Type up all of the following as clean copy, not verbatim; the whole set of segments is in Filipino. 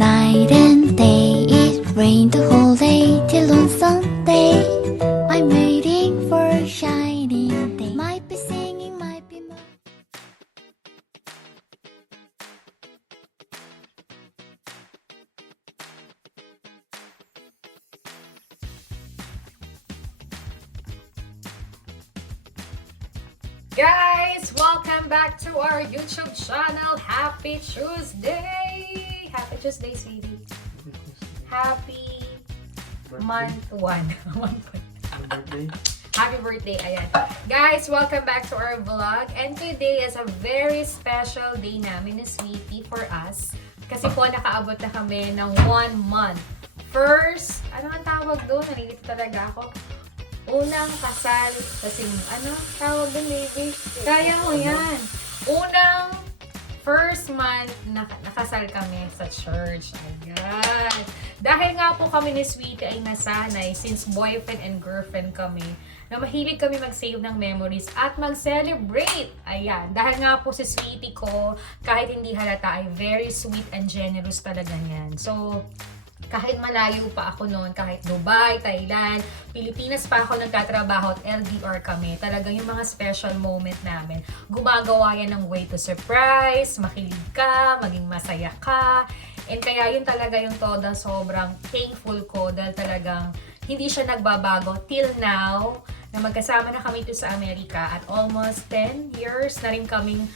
night and day. It rained the whole day till on Sunday. I'm waiting for a shining day. Might be singing, might be Guys, welcome back to our YouTube channel. Happy Tuesday! Happy Tuesday, sweetie. Happy month 1. Happy birthday, ayan. Guys, welcome back to our vlog. And today is a very special day namin ni Sweetie for us. Kasi po nakaabot na kami ng 1 month. First, ano ang tawag doon? Nalilito talaga ako. Unang kasal. Kasi, ano tawag doon, baby? Kaya mo yan. Unang first month nakasal kami sa church. Ayan. Dahil nga po kami ni Sweetie ay nasanay since boyfriend and girlfriend kami na mahilig kami mag-save ng memories at mag-celebrate. Ayan. Dahil nga po si Sweetie ko, kahit hindi halata, ay very sweet and generous talaga niyan. So, kahit malayo pa ako noon, kahit Dubai, Thailand, Pilipinas pa ako nagtatrabaho at LDR kami, talaga yung mga special moment namin, gumagawa yan ng way to surprise, makilig ka, maging masaya ka, and kaya yun talaga yung toda sobrang thankful ko dahil talagang hindi siya nagbabago till now, na magkasama na kami ito sa Amerika at almost 10 years na rin kaming,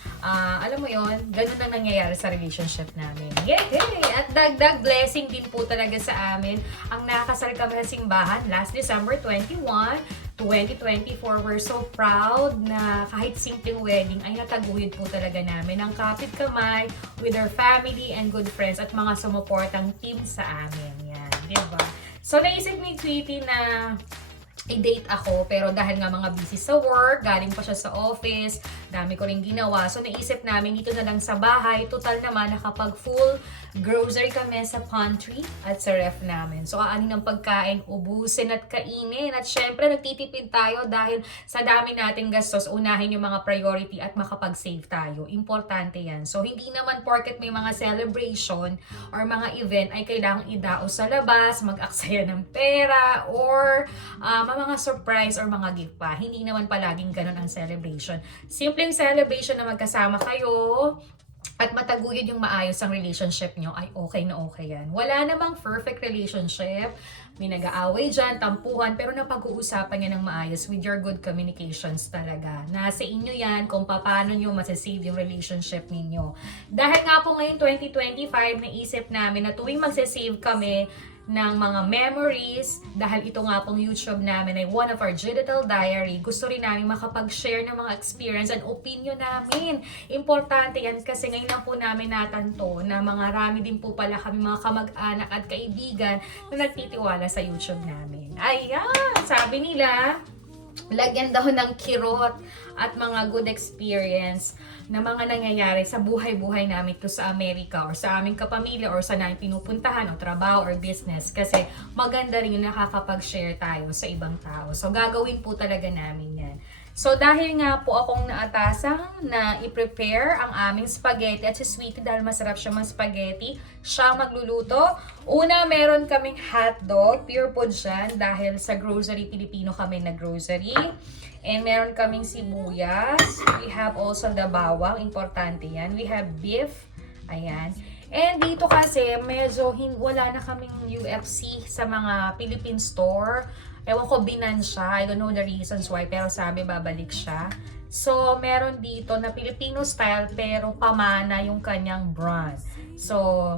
alam mo yon, ganun ang nangyayari sa relationship namin. Yay! At dagdag blessing din po talaga sa amin ang nakasal kami sa simbahan last December 21, 2024. We're so proud na kahit simpleng wedding ay nataguyod po talaga namin ang kapit kamay with our family and good friends at mga sumuportang team sa amin. Yan, diba? So naisip ni Sweetie na i-date ako, pero dahil nga mga busy sa work, galing pa siya sa office, dami ko rin ginawa. So naisip namin dito na lang sa bahay, total naman nakapag full grocery kami sa pantry at sa ref namin. So aanin ng pagkain, ubusin at kainin. At syempre nagtitipid tayo dahil sa dami nating gastos, unahin yung mga priority at makapag-save tayo. Importante yan. So hindi naman porket may mga celebration or mga event ay kailangang idao sa labas, mag-aksaya ng pera, or mga surprise or mga gift pa. Hindi naman palaging ganun ang celebration. Simpleng celebration na magkasama kayo at mataguyod yung maayos ang relationship nyo ay okay na okay yan. Wala namang perfect relationship. May nag-aaway dyan, tampuhan, pero napag-uusapan yan ng maayos with your good communications talaga. Nasa inyo yan kung paano nyo masasave yung relationship ninyo. Dahil nga po ngayon 2025, naisip namin na tuwing magsasave kami ng mga memories, dahil ito nga pong YouTube namin ay one of our digital diary, gusto rin namin makapag-share ng mga experience and opinion namin. Importante yan kasi ngayon lang po namin natanto na mga rami din po pala kami mga kamag-anak at kaibigan na nagtitiwala sa YouTube namin. Ayan! Sabi nila, lagyan daw ng kirot at mga good experience na mga nangyayari sa buhay-buhay namin to sa Amerika or sa aming kapamilya or sa namin pinupuntahan o trabaho or business kasi maganda rin yung nakakapag-share tayo sa ibang tao. So gagawin po talaga namin yan. So dahil nga po akong naatasang na i-prepare ang aming spaghetti at si Sweetie dahil masarap siya mga spaghetti, siya magluluto. Una, meron kaming hotdog, pure po dyan dahil sa grocery, Pilipino kami na grocery. And meron kaming sibuyas. We have also the bawang, importante yan. We have beef, ayan. And dito kasi medyo wala na kaming UFC sa mga Philippine store. Ewan ko, binan siya. I don't know the reasons why, pero sabi babalik siya. So, meron dito na Filipino style, pero pamana yung kanyang brand. So,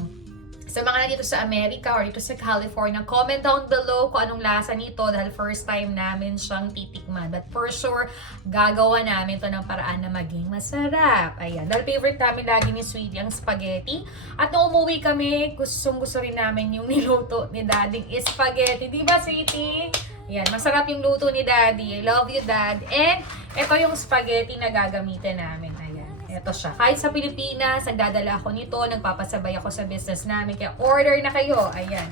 sa mga nandito sa Amerika or dito sa California, comment down below kung anong lasa nito dahil first time namin siyang titikman. But for sure, gagawa namin to ng paraan na maging masarap. Ayan. Dahil favorite namin lagi ni Sweetie ang spaghetti. At nung umuwi kami, gusto rin namin yung niluto ni Daddy spaghetti. Diba, Sweetie? Ayan. Masarap yung luto ni Daddy. I love you, Dad. And ito yung spaghetti na gagamitin namin. Ayan. Ito siya. Kahit sa Pilipinas, nagdadala ako nito, nagpapasabay ako sa business namin. Kaya order na kayo. Ayan.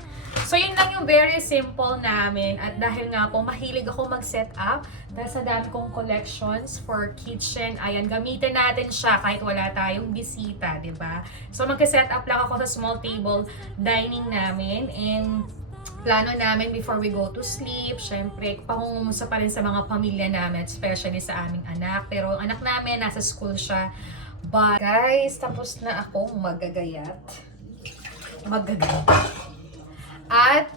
So, yun lang yung very simple namin. At dahil nga po, mahilig ako mag-set up. Dahil sa dami kong collections for kitchen. Ayan, gamitin natin siya kahit wala tayong bisita, di ba? So, mag-set up lang ako sa small table dining namin. And plano namin before we go to sleep, syempre, pangungumusta pa rin sa mga pamilya namin, especially sa aming anak. Pero ang anak namin, nasa school siya. But, guys, tapos na akong magagayat. At,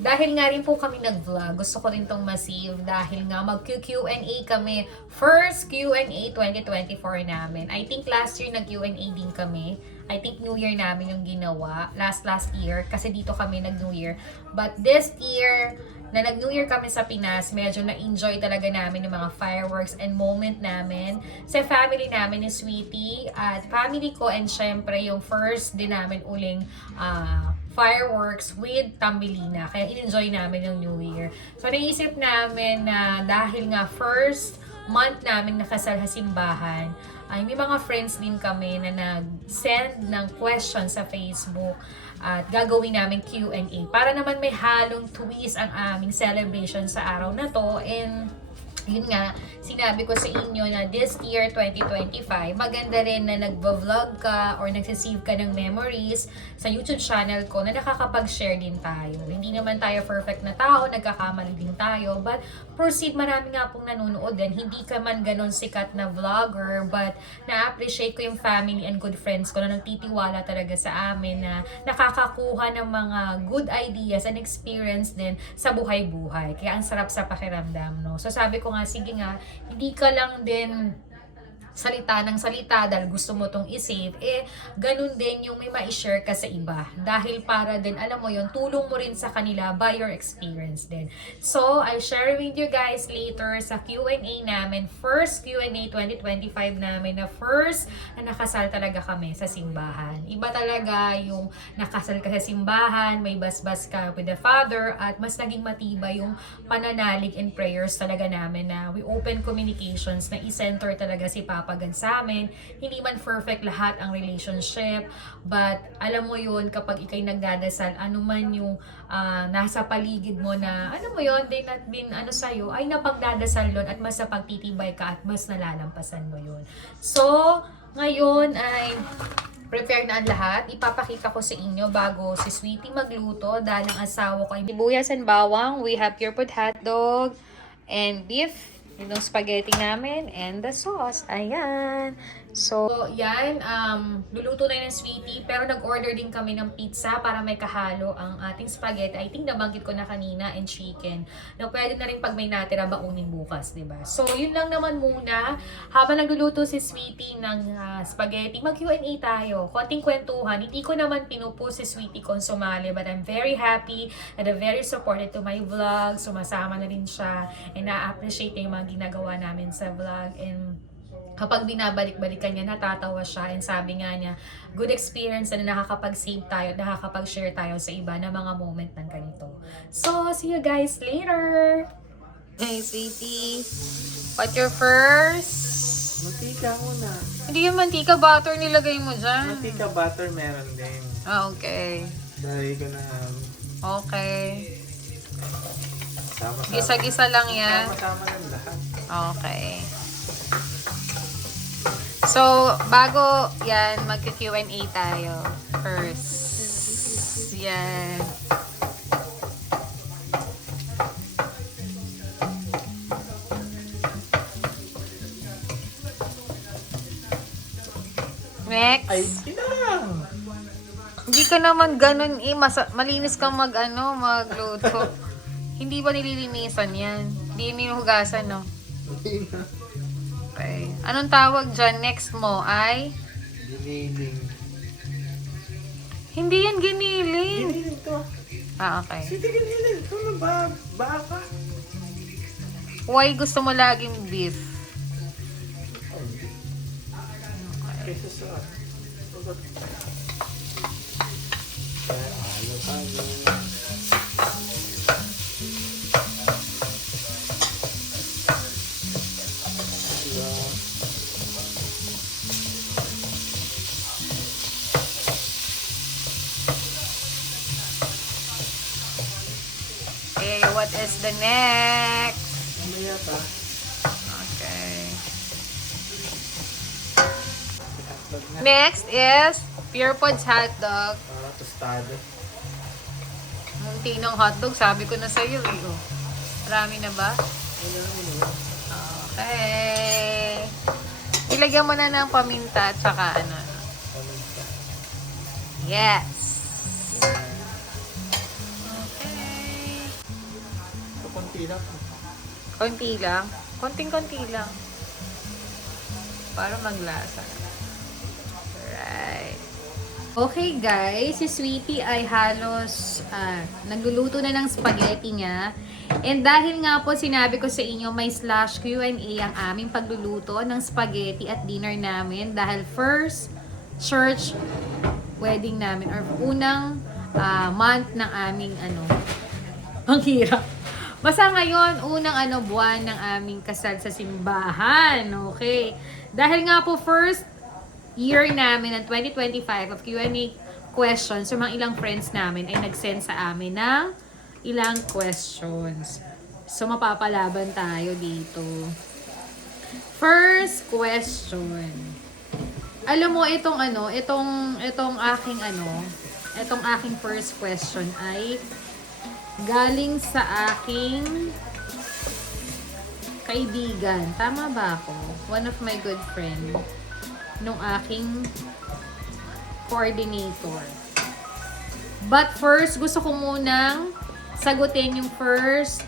dahil nga rin po kami nag-vlog, gusto ko rin tong ma-save dahil nga mag-Q&A kami. First Q&A 2024 namin. I think last year nag-Q&A din kami. I think New Year namin yung ginawa. Last year. Kasi dito kami nag-New Year. But this year, na nag-New Year kami sa Pinas, medyo na-enjoy talaga namin yung mga fireworks and moment namin. Sa family namin ni Sweetie at family ko, and syempre yung first din namin uling fireworks with Tambilina. Kaya in-enjoy namin yung New Year. So naisip namin na dahil nga first month namin nakasal sa simbahan, ay may mga friends din kami na nag-send ng questions sa Facebook at gagawin namin Q&A para naman may halong twist ang aming celebration sa araw na to. And yun nga, sinabi ko sa inyo na this year 2025, maganda rin na nagvo-vlog ka or nagsisave ka ng memories sa YouTube channel ko na nakakapag-share din tayo. Hindi naman tayo perfect na tao, nagkakamali din tayo, but proceed, marami nga pong nanonood din. Hindi ka man ganun sikat na vlogger, but na-appreciate ko yung family and good friends ko na nagtitiwala talaga sa amin na nakakakuha ng mga good ideas and experience din sa buhay-buhay. Kaya ang sarap sa pakiramdam, no? So sabi ko nga, sige nga, hindi ka lang din salita ng salita dahil gusto mo tong i-save, ganun din yung may ma-share ka sa iba. Dahil para din, alam mo yun, tulong mo rin sa kanila by your experience din. So, I'll share with you guys later sa Q&A namin. First Q&A 2025 namin na first na nakasal talaga kami sa simbahan. Iba talaga yung nakasal ka sa simbahan, may basbas ka with the Father, at mas naging matibay yung pananalig and prayers talaga namin na we open communications na i-center talaga si Papa God sa amin. Hindi man perfect lahat ang relationship, but alam mo yun, kapag ikay nagdadasal, ano man yung nasa paligid mo na, ano mo yun, they not been sa'yo, ay napagdadasal yun at mas napagtitibay ka at mas nalalampasan mo yun. So, ngayon ay prepare na ang lahat. Ipapakita ko sa inyo bago si Sweetie magluto dahil ang asawa ko ay sibuyas and bawang. We have pure food hotdog and beef. Yung spaghetti namin and the sauce. Ayan. So, yan. Luluto na yun ng Sweetie. Pero nag-order din kami ng pizza para may kahalo ang ating spaghetti. I think nabanggit ko na kanina, and chicken. Na pwede na rin pag may natira baunin bukas, diba? So, yun lang naman muna. Habang nagluluto si Sweetie ng spaghetti, mag-Q&A tayo. Konting kwentuhan. Hindi ko naman pinupo si Sweetie kung sumali, but I'm very happy and very supported to my vlog. Sumasama na rin siya and na-appreciate yung mga ginagawa namin sa vlog. And kapag binabalik-balikan niya, natatawa siya. And sabi nga niya, good experience na nakakapag-save tayo, nakakapag-share tayo sa iba na mga moment ng ganito. So, see you guys later! Hey, Sweetie! What your first? Mantika muna. Hindi yung mantika, butter nilagay mo dyan. Mantika butter meron din. Okay. Dahil ko na Okay. sama-sama. Gisa-gisa lang yan. Sama-sama lang lahat. Okay. So, bago yan, mag-Q&A tayo first. Yan. Next. Ay, lang! Hindi ka naman ganun malinis kang magluto. Hindi ba nililinisan yan? Hindi niluhugasan, no? Hindi na. Okay. Anong tawag dyan? Next mo ay? Giniling. Hindi yan giniling. Giniling to. Okay. Sige, giniling. Ito na ba? Baka? Why gusto mo laging beef? Kaysa sa... Halo-halo. what is the next? Mamaya pa. Okay. Hotdog na. Next is Pure Foods hotdog. Tostado. Munti ng hotdog, sabi ko na sa'yo eh. Oh. Marami na ba? Wala mo naman. Okay. Ilagyan mo na ng paminta at saka ano. Paminta. Yes. Okay. Ito konti lang. Konti lang. Konting-konti lang. Para maglasa. Right. Okay guys, si Sweetie ay halos nagluluto na ng spaghetti niya. And dahil nga po sinabi ko sa inyo may slash Q&A ang aming pagluluto ng spaghetti at dinner namin dahil first church wedding namin or unang month ng aming ang hirap. Basta ngayon, unang buwan ng aming kasal sa simbahan. Okay. Dahil nga po first year namin ng 2025 of Q&A questions, yung mga ilang friends namin ay nag-send sa amin ng ilang questions. So, mapapalaban tayo dito. First question. Alam mo, itong aking first question ay galing sa aking kaibigan. Tama ba ako? One of my good friend nung aking coordinator. But first, gusto ko munang sagutin yung first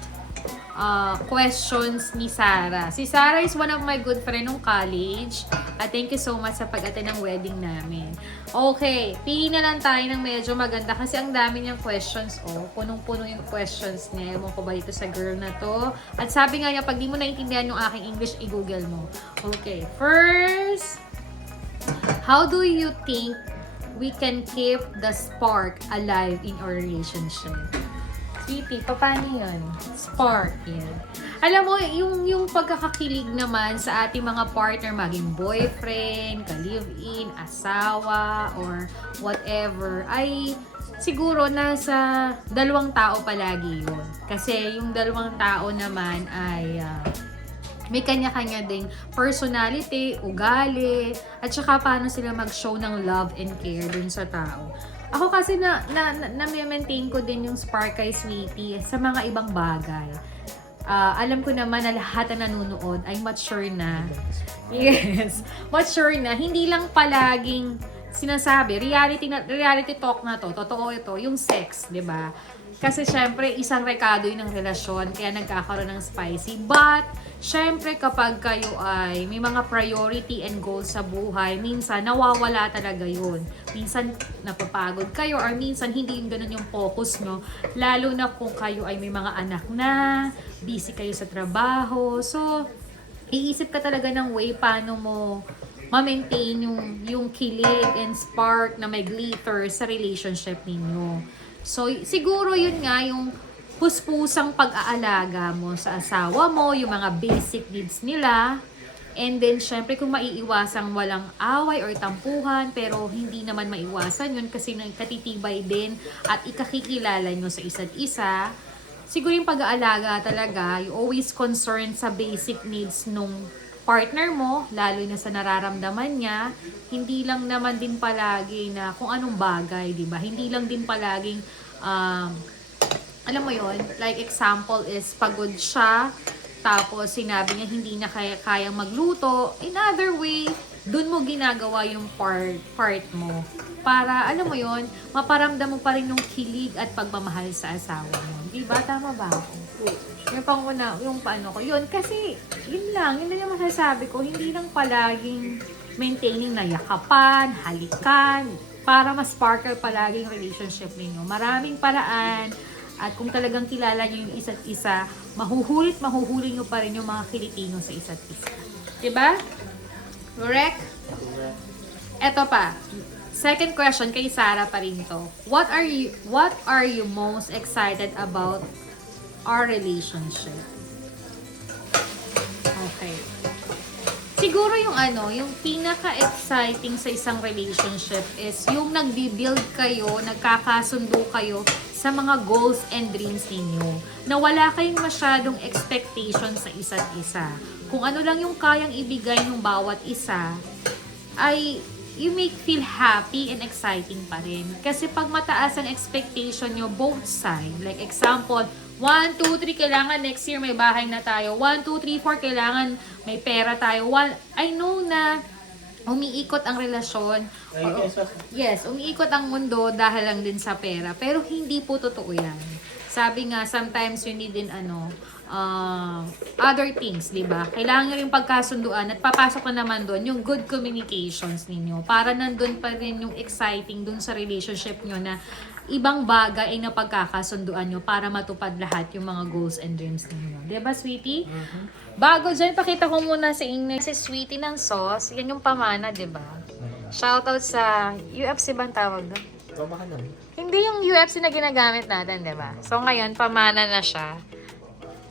questions ni Sarah. Si Sarah is one of my good friend nung college. At thank you so much sa pag-attend ng wedding namin. Okay, pili na lang tayo ng medyo maganda kasi ang dami niyang questions. Punong-puno yung questions niya. Ewan ko ba dito sa girl na to. At sabi nga niya, pag di mo naintindihan yung aking English, i-google mo. Okay, first, how do you think we can keep the spark alive in our relationship? Sweetie, paano yun? Spark, yan. Alam mo, yung pagkakakilig naman sa ating mga partner, maging boyfriend, ka-live-in, asawa, or whatever, ay siguro nasa dalawang tao palagi yun. Kasi yung dalawang tao naman ay may kanya-kanya ding personality, ugali, at saka paano sila mag-show ng love and care dun sa tao. Ako kasi na-maintain ko din yung spark kay Sweetie sa mga ibang bagay. Alam ko naman na lahat na nanonood ay mature na. Yes, mature na. Hindi lang palaging sinasabi, reality talk na to, totoo ito, yung sex, 'di ba? Kasi syempre, isang rekado yun ng relasyon, kaya nagkakaroon ng spicy. But, syempre, kapag kayo ay may mga priority and goals sa buhay, minsan nawawala talaga yun. Minsan napapagod kayo or minsan hindi yung ganun yung focus nyo. Lalo na kung kayo ay may mga anak na, busy kayo sa trabaho. So, iisip ka talaga ng way paano mo ma-maintain yung kilig and spark na may glitter sa relationship ninyo. So, siguro yun nga yung puspusang pag-aalaga mo sa asawa mo, yung mga basic needs nila. And then, syempre, kung maiiwasang walang away or tampuhan, pero hindi naman maiwasan yun kasi katitibay din at ikakikilala nyo sa isa't isa. Siguro yung pag-aalaga talaga, you always concerned sa basic needs nung partner mo, lalo na sa nararamdaman niya, hindi lang naman din palagi na kung anong bagay, di ba? Hindi lang din palaging, alam mo yon, like example is pagod siya, tapos sinabi niya hindi na kayang magluto. In other way, dun mo ginagawa yung part mo. Para, alam mo yon, maparamdam mo pa rin yung kilig at pagmamahal sa asawa mo. Di ba? Tama ba ako? Yung panguna, yung paano ko. Yun, kasi, yun lang yung masasabi ko. Hindi lang palaging maintaining na yakapan, halikan, para mas sparkle palagi yung relationship ninyo. Maraming paraan. At kung talagang kilala nyo yung isa't isa, mahuhuli nyo pa rin yung mga kilitino sa isa't isa. Diba? Correct? Eto pa. Second question kay Sarah pa rin to. What are you most excited about our relationship? Okay. Siguro yung yung pinaka-exciting sa isang relationship is yung nagbi-build kayo, nagkakasundo kayo sa mga goals and dreams ninyo. Na wala kayong masyadong expectation sa isa't isa. Kung ano lang yung kayang ibigay ng bawat isa, ay you make feel happy and exciting pa rin. Kasi pag mataas ang expectation nyo, both side, like example, 1, 2, 3, kailangan next year may bahay na tayo. 1, 2, 3, 4, kailangan may pera tayo. I know na umiikot ang relasyon. Yes, umiikot ang mundo dahil lang din sa pera. Pero hindi po totoo yan. Sabi nga, sometimes you need din other things, di ba? Kailangan nyo rin pagkasunduan at papasok na naman doon yung good communications ninyo. Para nandun pa rin yung exciting dun sa relationship nyo na ibang bagay ay napagkakasunduan nyo para matupad lahat yung mga goals and dreams ninyo. Diba, sweetie? Bago dyan, pakita ko muna sa inyo si sweetie ng sauce. Yan yung pamana, diba? Shoutout sa UFC bang tawag doon? Pamana. Hindi yung UFC na ginagamit natin, diba? So ngayon, pamana na siya.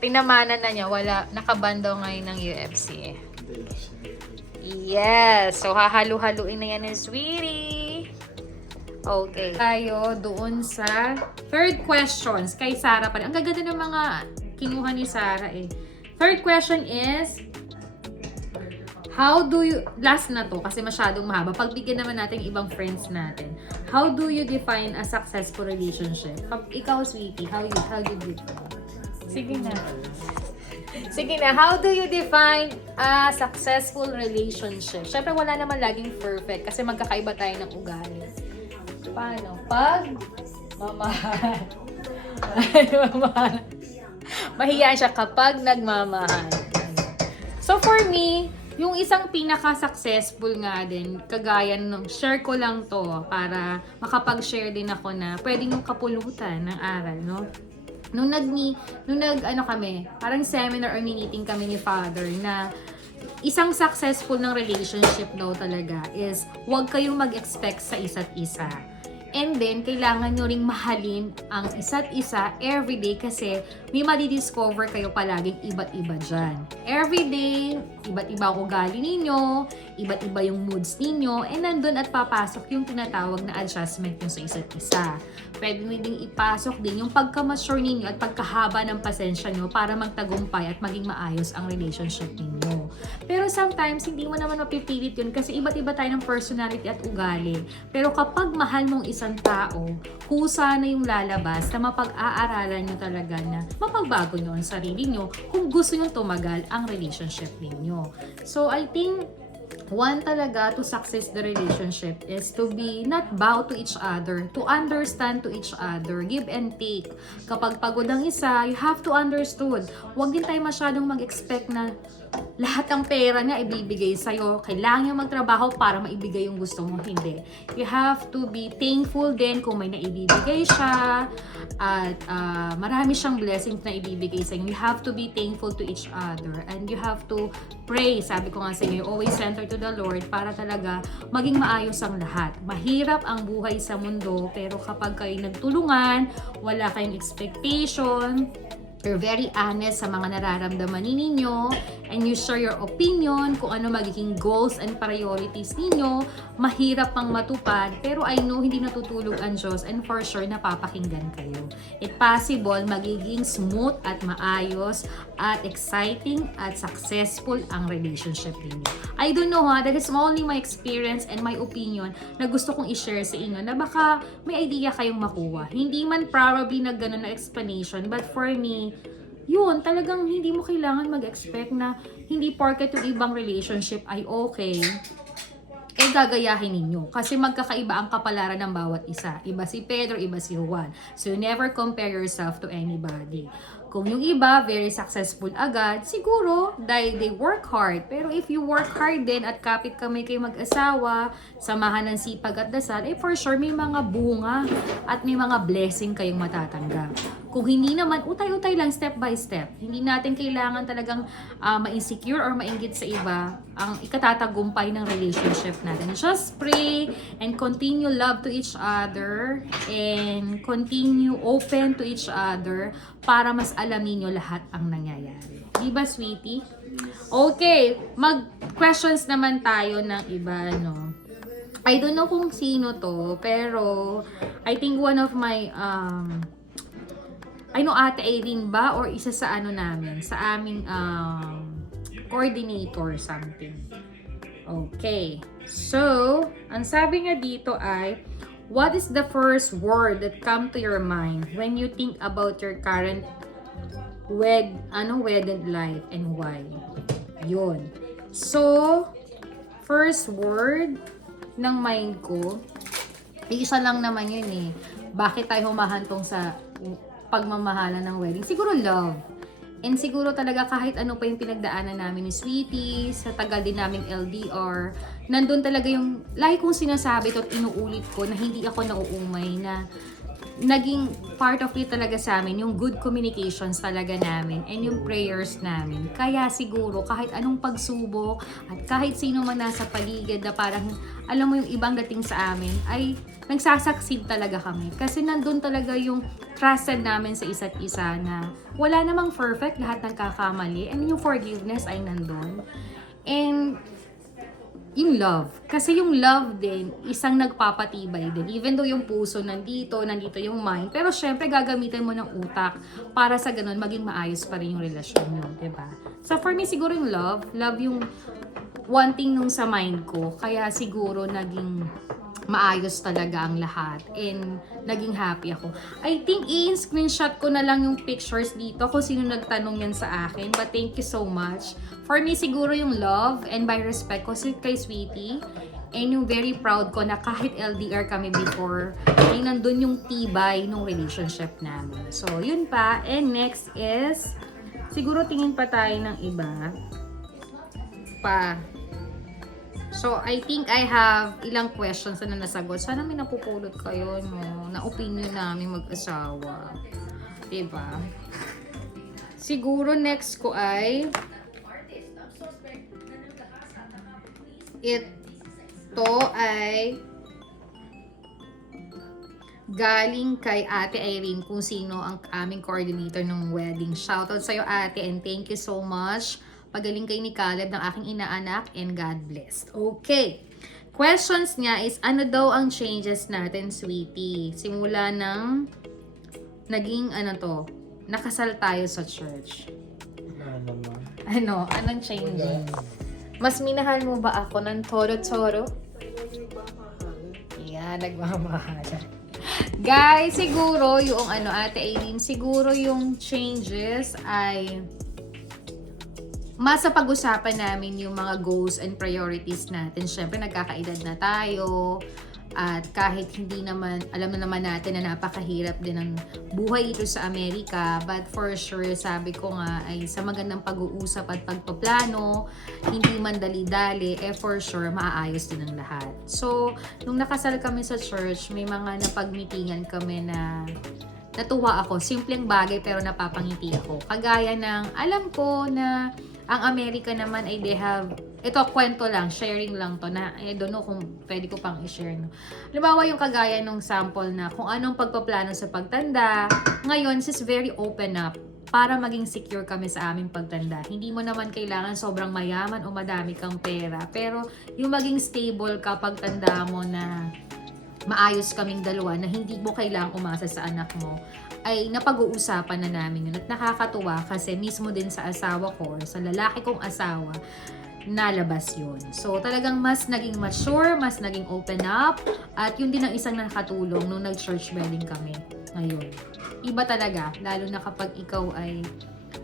Pinamana na niya, nakabandaw ngayon ng UFC. Yes! So hahalo-haluin na yan ni sweetie. Okay. Tayo doon sa third questions kay Sarah pa rin. Ang gaganda ng mga kinuha ni Sarah eh. Third question is, how do you, last na to kasi masyadong mahaba. Pagbigyan naman natin ibang friends natin. How do you define a successful relationship? Ikaw, sweetie, how do you define? Sige na. Sige na, how do you define a successful relationship? Syempre wala naman laging perfect kasi magkakaiba tayo ng ugali. Paano? Pag mamahal. Mahiya siya kapag nagmamahal. So for me, yung isang pinaka-successful nga din, kagaya nung share ko lang to para makapag-share din ako na pwede yung kapulutan ng aral, no? Nung kami, parang seminar or meeting kami ni Father na isang successful ng relationship daw talaga is huwag kayong mag-expect sa isa't isa. And then, kailangan nyo ring mahalin ang isa't isa everyday kasi may madidiscover kayo palaging iba't iba dyan. Everyday, iba't iba ang ugali ninyo, iba't iba yung moods ninyo, and nandun at papasok yung tinatawag na adjustment nyo sa isa't isa. Pwede nyo din ipasok din yung pagka-mature ninyo at pagkahaba ng pasensya nyo para magtagumpay at maging maayos ang relationship ninyo. Pero sometimes, hindi mo naman mapipilit yun kasi iba't iba tayo ng personality at ugali. Pero kapag mahal mong isang tao, kusa na yung lalabas na mapag-aaralan nyo talaga na mapagbago nyo ang sarili nyo kung gusto nyo tumagal ang relationship ninyo. So, I think one talaga to success the relationship is to be not bow to each other, to understand to each other, give and take. Kapag pagod ang isa, you have to understood. Huwag din tayo masyadong mag-expect na lahat ng pera niya ibibigay sa'yo. Kailangan niya magtrabaho para maibigay yung gusto mo. Hindi. You have to be thankful din kung may naibibigay siya at marami siyang blessings na ibibigay sa inyo. You have to be thankful to each other and you have to pray. Sabi ko nga sa inyo, always center to the Lord para talaga maging maayos ang lahat. Mahirap ang buhay sa mundo pero kapag kayo nagtulungan, wala kayong expectation, you're very honest sa mga nararamdaman ninyo and you share your opinion kung ano magiging goals and priorities ninyo, mahirap pang matupad pero I know hindi natutulog ang Diyos and for sure napapakinggan kayo. It possible magiging smooth at maayos at exciting at successful ang relationship ninyo. I don't know that is only my experience and my opinion na gusto kong i-share sa inyo na baka may idea kayong makuha. Hindi man probably na ganun na explanation but for me, yun, talagang hindi mo kailangan mag-expect na hindi porket yung ibang relationship ay okay, eh gagayahin ninyo. Kasi magkakaiba ang kapalaran ng bawat isa. Iba si Pedro, iba si Juan. So, you never compare yourself to anybody. Kung yung iba, very successful agad, siguro, dahil they work hard. Pero if you work hard din at kapit kamay kayo mag-asawa, samahan ng sipag at dasal, eh for sure may mga bunga at may mga blessing kayong matatanggap. Kung hindi naman, utay-utay lang, step by step. Hindi natin kailangan talagang ma-insecure or mainggit sa iba ang ikatatagumpay ng relationship natin. Just pray and continue love to each other and continue open to each other para mas alamin nyo lahat ang nangyayari. Diba, sweetie? Okay, mag-questions naman tayo ng iba, no? I don't know kung sino to, pero I think one of my, I know Ate Aileen ba? Or isa sa ano namin, sa aming coordinator something. Okay. So, ang sabi nga dito ay, what is the first word that come to your mind when you think about your current wedded life and why? Yun. So, first word ng mind ko, isa lang naman yun eh. Bakit tayo humahantong sa pagmamahalan ng wedding? Siguro love. And siguro talaga kahit ano pa yung pinagdaanan namin ni Sweetie, sa tagal din naming LDR, nandun talaga yung, lagi kong sinasabi ito at inuulit ko na hindi ako nauumay, na naging part of it talaga sa amin, yung good communications talaga namin and yung prayers namin. Kaya siguro kahit anong pagsubok at kahit sino man nasa paligid na parang alam mo yung ibang dating sa amin, ay nagsasucceed talaga kami. Kasi nandun talaga yung trusted namin sa isa't isa na wala namang perfect, lahat nagkakamali, and yung forgiveness ay nandun. And yung love. Kasi yung love din, isang nagpapatibay din. Even though yung puso nandito yung mind. Pero syempre, gagamitin mo ng utak para sa ganun, maging maayos pa rin yung relasyon nyo. Diba? So for me, siguro yung love yung one thing nung sa mind ko. Kaya siguro naging maayos talaga ang lahat. And naging happy ako. I think i-screenshot ko na lang yung pictures dito kung sino nagtanong yan sa akin. But thank you so much. For me, siguro yung love and by respect ko kay Sweetie. And yung very proud ko na kahit LDR kami before, ay nandun yung tibay ng relationship namin. So, yun pa. And next is, siguro tingin pa tayo ng iba. So, I think I have ilang questions na nasagot. Sana may napupulot kayo, no? Na opinion namin mag-asawa. Diba? Siguro next ko ay ito ay galing kay Ate Irene kung sino ang aming coordinator ng wedding. Shoutout sa'yo, Ate, and thank you so much. Pagaling kay ni Caleb ng aking inaanak, and God bless. Okay. Questions niya is, ano daw ang changes natin, Sweetie? Simula ng naging, nakasal tayo sa church. Anong changes? Mas minahal mo ba ako ng todo-todo? Yeah, nagmamahal. Guys, siguro yung Ate Aileen, siguro yung changes ay mas sa pag-usapan namin yung mga goals and priorities natin. Siyempre, nagkakaedad na tayo. At kahit hindi naman, alam na naman natin na napakahirap din ang buhay ito sa Amerika. But for sure, sabi ko nga, ay sa magandang pag-uusap at pagpaplano, hindi man dali-dali, for sure, maaayos din ang lahat. So, nung nakasal kami sa church, may mga napagmitingan kami na natuwa ako. Simpleng bagay pero napapangiti ako. Kagaya ng, alam ko na ang Amerika naman ay they have, ito kwento lang, sharing lang to na I don't know kung pwede ko pang i-share. No? Halimbawa yung kagaya nung sample na kung anong pagpaplano sa pagtanda, ngayon sis very open up para maging secure kami sa aming pagtanda. Hindi mo naman kailangan sobrang mayaman o madami kang pera, pero yung maging stable ka pagtanda mo na maayos kaming dalawa na hindi mo kailangang umasa sa anak mo, ay napag-uusapan na namin yun. At nakakatuwa kasi mismo din sa asawa ko or sa lalaki kong asawa, nalabas yun. So talagang mas naging mature, mas naging open up, at yun din ang isang nakatulong nung nag-church wedding kami ngayon. Iba talaga, lalo na kapag ikaw ay,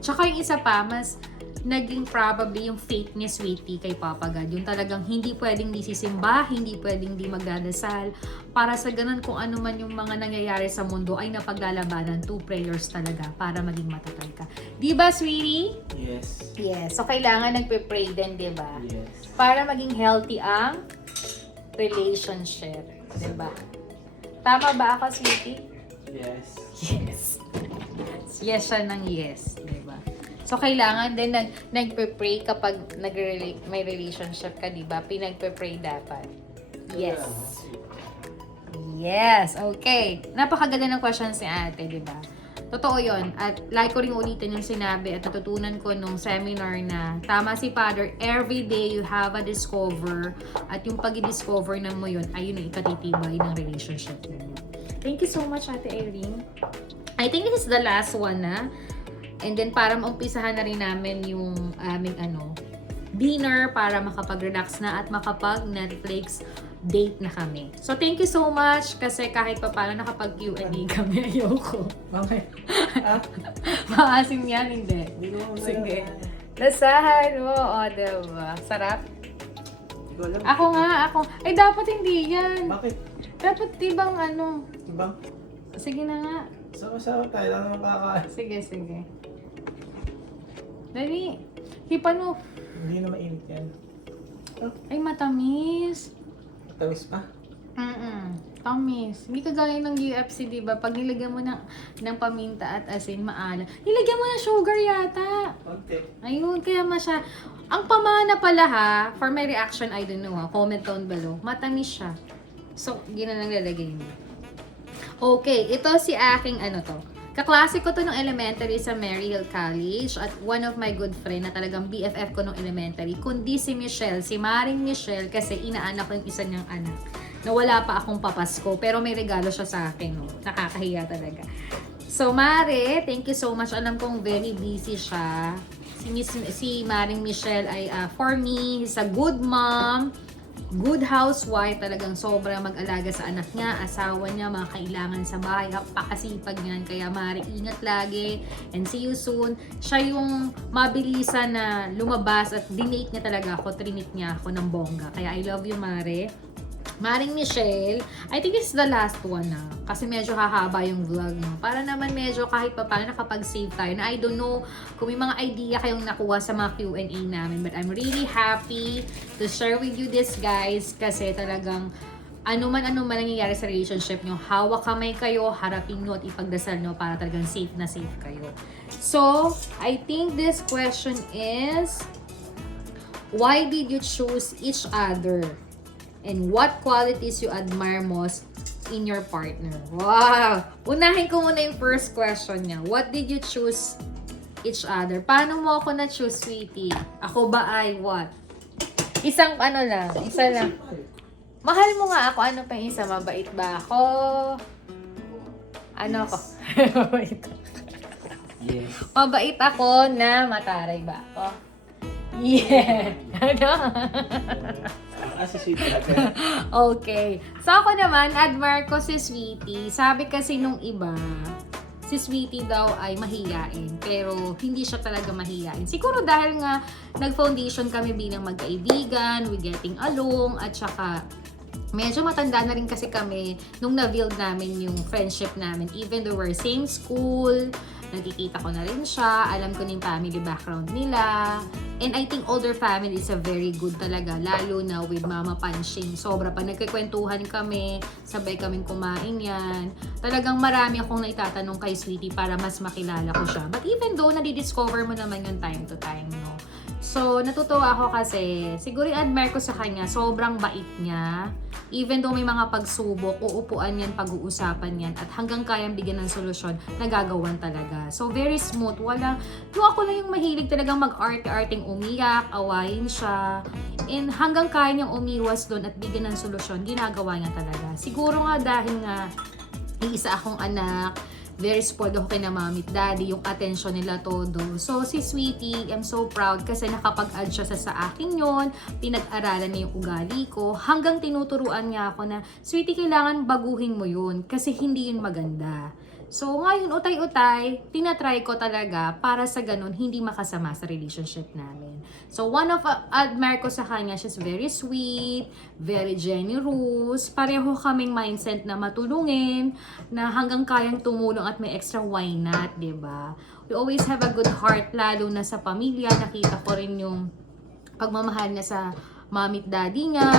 tsaka yung isa pa, mas naging probably yung faith ni Sweetie kay Papa God. Yung talagang hindi pwedeng di sisimba, hindi pwedeng di magdadasal. Para sa ganun, kung ano man yung mga nangyayari sa mundo ay napaglalabanan. 2 prayers talaga para maging matatag ka. Di ba, Sweetie? Yes. Yes. So, kailangan nagpe-pray din, di ba? Yes. Para maging healthy ang relationship. Di ba? Tama ba ako, Sweetie? Yes. Yes. Yes siya ng yes. Di ba? So, kailangan din nagpe-pray kapag may relationship ka, di ba? Pinagpe-pray dapat. Yes. Yes. Okay. Napakaganda ng questions ni ate, di ba? Totoo yon. At like ko rin ulitin yung sinabi at natutunan ko nung seminar na tama si Father, every day you have a discover at yung pag-discover na mo yun, ayun ang ikatitibay ng relationship ninyo. Thank you so much, Ate Irene. I think this is the last one na. And then para maumpisahan na rin namin yung aming dinner para makapag-relax na at makapag-Netflix date na kami. So, thank you so much kasi kahit pa paano nakapag-Q&A kami. Ayoko. Bakit? Maasim yan, hindi. Hindi ko Sige. Lasahan mo. O, diba? Sarap? Hindi ko alam. Ako. Ay, dapat hindi yan. Bakit? Dapat ibang Ibang? Sige na nga. Sama-sama tayo lang naman kakain. Sige. Dali. Hipan mo. Hindi na mainit yan. Ay, matamis. Tamis pa? Tamis. Hindi kagaya ng UFC, diba? Pag nilagyan mo ng paminta at asin, maalam. Nilagyan mo ng sugar yata. Konti. Ayun, kaya masya. Ang pamana pala ha, for my reaction, I don't know ha, comment down below. Matamis siya. So, yun na lang lalagay mo. Okay, ito si aking Kaklase ko to nung elementary sa Maryhill College at one of my good friend na talagang BFF ko nung elementary, kundi si Michelle, si Maring Michelle kasi inaanak ko yung isa niyang anak na wala pa akong papasko pero may regalo siya sa akin. No? Nakakahiya talaga. So Mare, thank you so much. Alam kong very busy siya. Si Maring Michelle ay for me, he's a good mom, good housewife, talagang sobrang mag-alaga sa anak niya, asawa niya, mga kailangan sa bahay, pakasipag niyan. Kaya Mari, ingat lagi and see you soon. Siya yung mabilisan na lumabas at dinate niya talaga ako, trinit niya ako ng bongga. Kaya I love you, Mare. Maring Michelle, I think this is the last one na. Kasi medyo hahaba yung vlog mo. Para naman medyo kahit pa paano nakapag-save tayo. Na I don't know kung may mga idea kayong nakuha sa mga Q&A namin. But I'm really happy to share with you this, guys. Kasi talagang ano man nangyayari sa relationship nyo, hawak kamay kayo, harapin nyo at ipagdasal nyo para talagang safe na safe kayo. So, I think this question is, why did you choose each other? And what qualities you admire most in your partner? Wow! Unahin ko muna yung first question niya. What did you choose each other? Paano mo ako na-choose, sweetie? Ako ba ay what? Isang isa lang. Mahal mo nga ako. Ano pa yung isa? Mabait ba ako? Ano ako? Mabait. Yes. Mabait ako na mataray ba ako? Yeah! Ano? Si Sweetie natin. Okay. So ako naman, admire ko si Sweetie. Sabi kasi nung iba, si Sweetie daw ay mahiyain. Pero hindi siya talaga mahiyain. Siguro dahil nga nag-foundation kami bilang magkaibigan, we getting along, at saka medyo matanda na rin kasi kami nung na-build namin yung friendship namin. Even though we're same school, nakikita ko na rin siya, alam ko na yung family background nila. And I think older family is a very good talaga, lalo na with Mama Panching. Sobra pa, nagkikwentuhan kami, sabay kaming kumain yan. Talagang marami akong naitatanong kay Sweetie para mas makilala ko siya. But even though, nadidiscover mo naman yung time to time, no? So, natutuwa ako kasi, siguro admire ko sa kanya, sobrang bait niya. Even though may mga pagsubok, uupuan yan, pag-uusapan yan, at hanggang kayang bigyan ng solusyon, nagagawan talaga. So, very smooth. Yung ako lang yung mahilig talagang mag-arte-arting umiyak, awayin siya. And hanggang kaya niyang umiwas doon at bigyan ng solusyon, ginagawa niya talaga. Siguro nga dahil nga, isa akong anak, very spoiled ako kay na mami at daddy, yung attention nila todo. So, si Sweetie, I'm so proud kasi nakapag-add siya sa akin yon, pinag-aralan niya yung ugali ko, hanggang tinuturuan niya ako na, Sweetie, kailangan baguhin mo yun kasi hindi yun maganda. So, ngayon, utay-utay, tinatry ko talaga para sa ganun, hindi makasama sa relationship namin. So, one of admire ko sa kanya, she's very sweet, very generous, pareho kaming mindset na matulungin, na hanggang kayang tumulong at may extra why not, diba? We always have a good heart, lalo na sa pamilya. Nakita ko rin yung pagmamahal niya sa mami at daddy niya,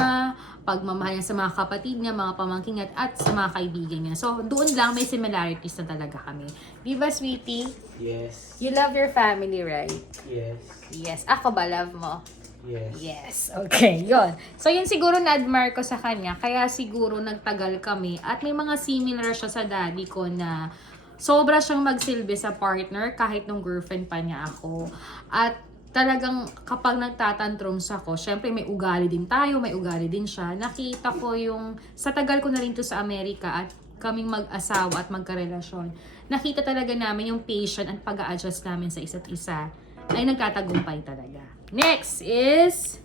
pagmamahal niya sa mga kapatid niya, mga pamangkin niya, at sa mga kaibigan niya. So, doon lang may similarities na talaga kami. Di ba, Sweetie? Yes. You love your family, right? Yes. Yes. Ako ba, love mo? Yes. Yes. Okay, yon. So, yun siguro na-admire ko sa kanya. Kaya siguro nagtagal kami. At may mga similar siya sa daddy ko na sobra siyang magsilbi sa partner kahit nung girlfriend pa niya ako. At talagang kapag nagtatantrums ako, syempre may ugali din tayo, may ugali din siya. Nakita ko yung, sa tagal ko na rin to sa Amerika at kaming mag-asawa at magkarelasyon, nakita talaga namin yung patient at pag-a-adjust namin sa isa't isa ay nagtatagumpay talaga. Next is,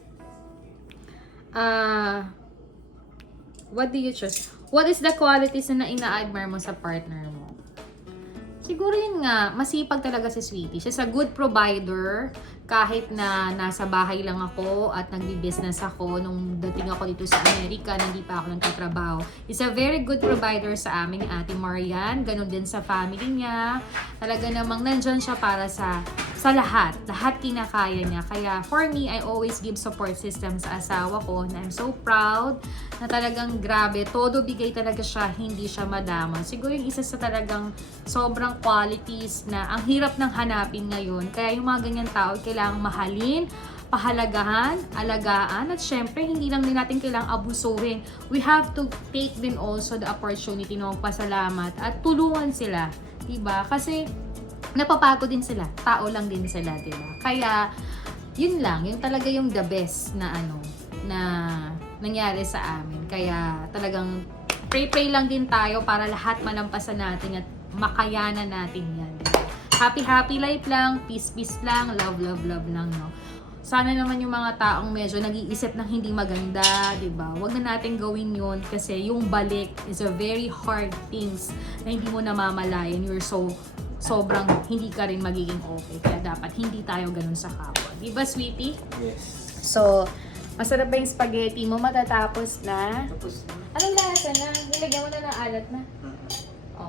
what do you choose? What is the qualities na ina-admire mo sa partner mo? Siguro yun nga, masipag talaga si Sweetie. She's a good provider. Kahit na nasa bahay lang ako at nagbi-business ako nung dating ako dito sa Amerika, hindi pa ako nagtatrabaho. Is a very good provider sa amin ni Ate Marian. Ganon din sa family niya. Talaga namang nandyan siya para sa lahat. Lahat kinakaya niya. Kaya for me, I always give support system sa asawa ko na I'm so proud na talagang grabe. Todo bigay talaga siya, hindi siya madama. Siguro yung isa sa talagang sobrang qualities na ang hirap ng hanapin ngayon. Kaya yung mga ganyan tao, kailangang mahalin, pahalagahan, alagaan, at syempre, hindi lang din natin kailangang abusuhin. We have to take din also the opportunity na magpasalamat at tulungan sila. Diba? Kasi, napapagod din sila. Tao lang din sila, diba? Kaya, yun lang. Yung talaga yung the best na na nangyari sa amin. Kaya, talagang pray lang din tayo para lahat malampasan natin at makayanan natin yan. Diba? Happy life lang, peace lang, love lang, no? Sana naman yung mga taong medyo nag-iisip ng hindi maganda, diba? Huwag na natin gawin yun kasi yung balik is a very hard things na hindi mo namamalayan. You're sobrang hindi ka rin magiging okay. Kaya dapat hindi tayo ganun sa kapwa. Diba, Sweetie? Yes. So, masarap ba yung spaghetti mo? Matatapos na? Tapos, Anong lasa na? Nilagyan mo na ng alat na?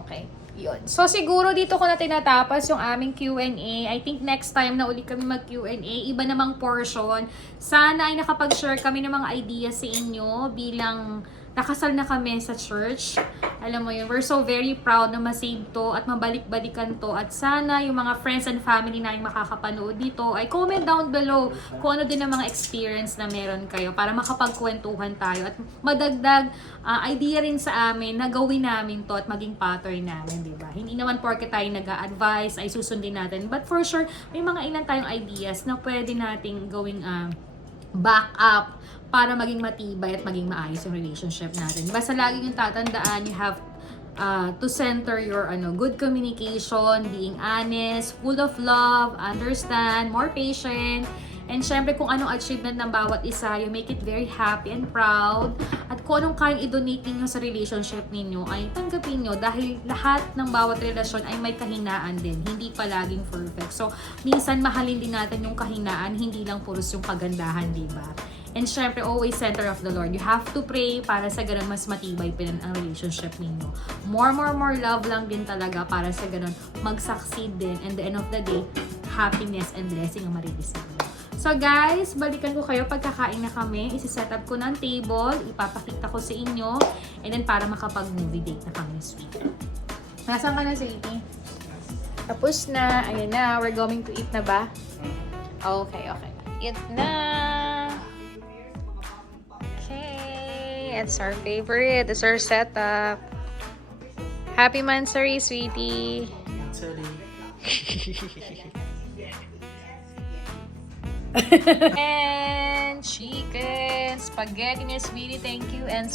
Okay. Yun. So, siguro dito ko na tinatapos yung aming Q&A. I think next time na ulit kami mag-Q&A, iba namang portion. Sana ay nakapag-share kami ng mga ideas sa inyo bilang nakasal na kami sa church. Alam mo yun, we're so very proud na masave to at mabalik-balikan to. At sana yung mga friends and family na yung makakapanood dito ay comment down below kung ano din ang mga experience na meron kayo para makapagkwentuhan tayo at madagdag idea rin sa amin na gawin namin to at maging pattern namin, di ba? Hindi naman porke tayo nag-a-advise ay susundin natin. But for sure, may mga ilan tayong ideas na pwede nating gawing back up para maging matibay at maging maayos yung relationship natin. Basta lagi yung tatandaan, you have to center your good communication, being honest, full of love, understand, more patient, and syempre kung anong achievement ng bawat isa, you make it very happy and proud. At kung anong kayang i-donate ninyo sa relationship ninyo, ay tanggapin nyo dahil lahat ng bawat relasyon ay may kahinaan din. Hindi palaging perfect. So, minsan mahalin din natin yung kahinaan, hindi lang puros yung kagandahan, diba? And syempre, always center of the Lord. You have to pray para sa ganun mas matibay pa rin ang relationship ninyo. More love lang din talaga para sa ganun mag-succeed din. And the end of the day, happiness and blessing ang marireceive mo. So guys, balikan ko kayo pagkakain na kami. Isi-set up ko ng table, ipapakita ko sa inyo. And then para makapag-movie date na kami, sweetie. Nasaan ka na, sweetie? Tapos na. Ayan na. We're going to eat na ba? Okay. Eat na. Okay. It's our favorite. It's our setup. Happy Mansari, sweetie. sorry. And chicken, spaghetti ni sweetie, thank you, and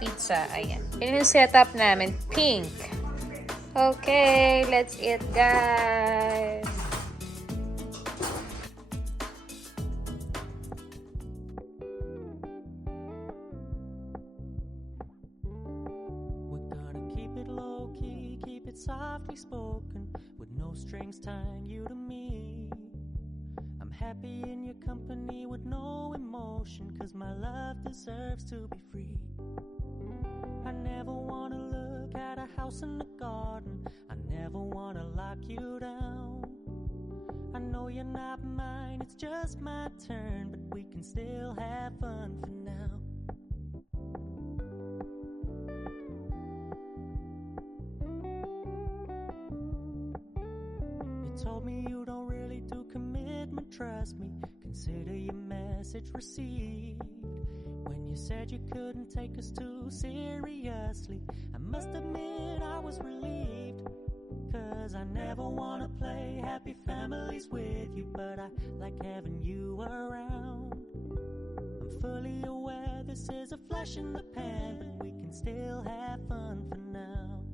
pizza. Ayan. Yun yung setup namin. Pink. Okay, let's eat, guys. We're gonna keep it low key, keep it softly spoken, with no strings tying you to me. I'm happy in your company with no emotion, 'cause my love deserves to be free. I never wanna look at a house in the garden, I never wanna lock you down. I know you're not mine, it's just my turn, but we can still have fun for now. You told me you don't really do commitment, trust me, consider your message received. When you said you couldn't take us too seriously. I must admit I was relieved, 'cause I never wanna play happy families with you, but I like having you around. I'm fully aware this is a flash in the pan, but we can still have fun for now.